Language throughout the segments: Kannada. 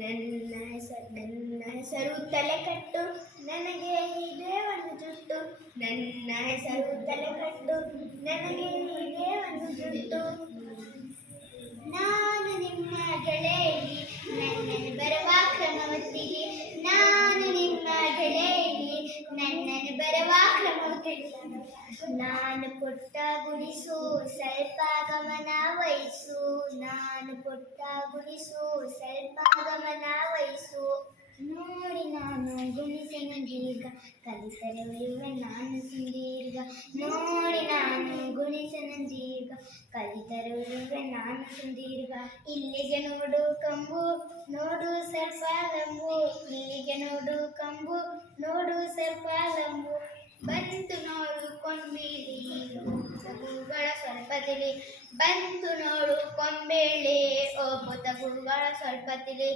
ನನ್ನ ಹೆಸರು ತಲೆಕಟ್ಟು, ನನಗೆ ಇದೆ ಒಂದು ಜುಟ್ಟು. ನನ್ನ ಹೆಸರು ತಲೆಕಟ್ಟು, ನನಗೆ ಇದೆ ಒಂದು ಜುಟ್ಟು. ನಾನು ನಿಮ್ಮ ಗೆಳೆಯಲಿ, ನನ್ನನ್ನು ಬರುವ ಕ್ರಮವೊತ್ತಿಗೆ. ನಾನು ನಿಮ್ಮ ಗೆಳೆಯಲಿ, ನನ್ನನ್ನು ಬರುವ ಕ್ರಮವೊತ್ತಿಗೆ. ನಾನು ಪುಟ್ಟ ಗುಡಿಸು, ಸ್ವಲ್ಪ ಗಮನ ವಹಿಸು. ನಾನು ಪುಟ್ಟ ಗುಡಿಸು, ಸ್ವಲ್ಪ ಗಮನ ವಹಿಸು. ನೋಡಿ ನಾನು ಗುಣಿಸನ ದೀರ್ಘ, ಕಲಿತರೆ ಉಳಿಯುವೆ ನಾನು ಸುದೀರ್ಘ. ನೋಡಿ ನಾನು ಗುಣಿಸನ ದೀರ್ಘ, ಕಲಿತರೆ ಉಳಿಯುವೆ ನಾನು ಸುದೀರ್ಘ. ಇಲ್ಲಿಗೆ ನೋಡು ಕಂಬು, ನೋಡು ಸ್ವಲ್ಪ ಲಂಬು. ಇಲ್ಲಿಗೆ ನೋಡು ಕಂಬು, ನೋಡು ಸ್ವಲ್ಪ ಲಂಬು. ಬಂತು ನೋಡು ಕೊಂಬೇಲಿ, ಪುತಗುಗಳ ಸ್ವಲ್ಪ ತಿಳಿ. ಬಂತು ನೋಡು ಕೊಂಬೇಳೆ, ಓ ಪುತಗುಗಳ ಸ್ವಲ್ಪ ತಿಳಿ.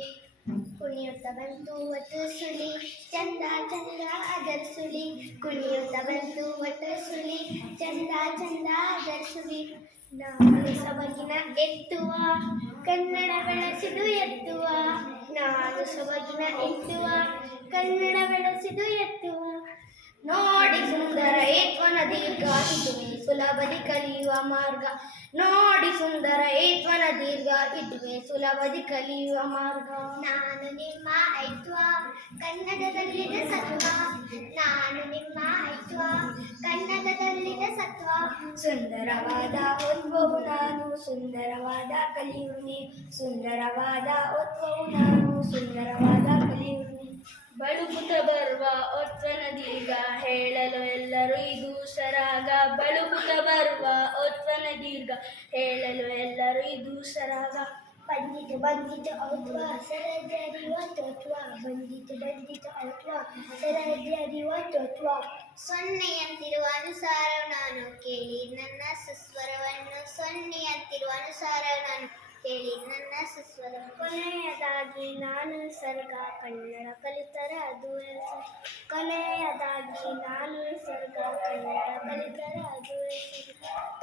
ಕುಣಿಯುತ್ತ ಬಂತು ಒಟ್ಟು ಸುಳಿ, ಚಂದ ಚಂದ ಅದರ ಸುಳಿ. ಕುಣಿಯುತ್ತ ಬಂತು ಒಟ್ಟು ಸುಳಿ, ಚಂದ ಚಂದ ಅದರ ಸುಳಿ. ನಾನು ಸೊಬಗಿನ ಎತ್ತುವ, ಕನ್ನಡ ಬೆಳೆಸಿದು ಎತ್ತುವ. ನಾನು ಸೊಬಗಿನ ಎತ್ತುವ, ಕನ್ನಡ ಬೆಳೆಸಿದು ಎತ್ತುವ. ನೋಡಿ ಸುಂದರ ಏತ್ವನ ದೀರ್ಘ, ಇದುವೇ ಸುಲಭದಿ ಕಲಿಯುವ ಮಾರ್ಗ. ನೋಡಿ ಸುಂದರ ಏತ್ವನ ದೀರ್ಘ, ಇದುವೇ ಸುಲಭದಿ ಕಲಿಯುವ ಮಾರ್ಗ. ನಾನು ನಿಮ್ಮ ಐತ್ವ, ಕನ್ನಡದಲ್ಲಿದೆ ಸತ್ವ. ನಾನು ನಿಮ್ಮ ಐತ್ವ, ಕನ್ನಡದಲ್ಲಿದೆ ಸತ್ವ. ಸುಂದರವಾದ ಓದ್ವವು ನಾನು, ಸುಂದರವಾದ ಕಲಿಯುವು ನೀನು. ಸುಂದರವಾದ ಓದ್ವವು ನಾನು, ಸುಂದರವಾದ ಕಲಿಯುವು ನೀನು. ಬಳುಕುತ ಬರುವ ಒತ್ವನ ದೀರ್ಘ, ಹೇಳಲು ಎಲ್ಲರೂ ಇದು ಸರಾಗ. ಬಳುಕುತ ಬರುವ ಒತ್ವನ ದೀರ್ಘ, ಹೇಳಲು ಎಲ್ಲರೂ ಇದು ಸರಾಗ. ಬಂದಿತು ಬಂದಿತು ಔತ್ವ, ಸರದಿ ತತ್ವ. ಬಂದಿತು ಬಂದಿತು ಔತ್ವ, ಸರದಿ ತತ್ವ. ಸೊನ್ನೆಯಂತಿರುವ ಅನುಸಾರ ನಾನು, ಕೇಳಿ ನನ್ನ ಸುಸ್ವರವನ್ನು. ಸೊನ್ನೆಯಂತಿರುವ ಅನುಸಾರ ನಾನು, ಕೇಳಿ ನನ್ನ ಸುಸ್ವರ. ಕೊನೆಯದಾಗಿ ನಾನು ಸರ್ಗ, ಕನ್ನಡ ಕಲಿತರೆ ಅದು ಹೆಸರು. ಕೊನೆಯದಾಗಿ ನಾನು ಸರ್ಗ, ಕನ್ನಡ ಕಲಿತರೆ ಅದು ಹೆಸರು.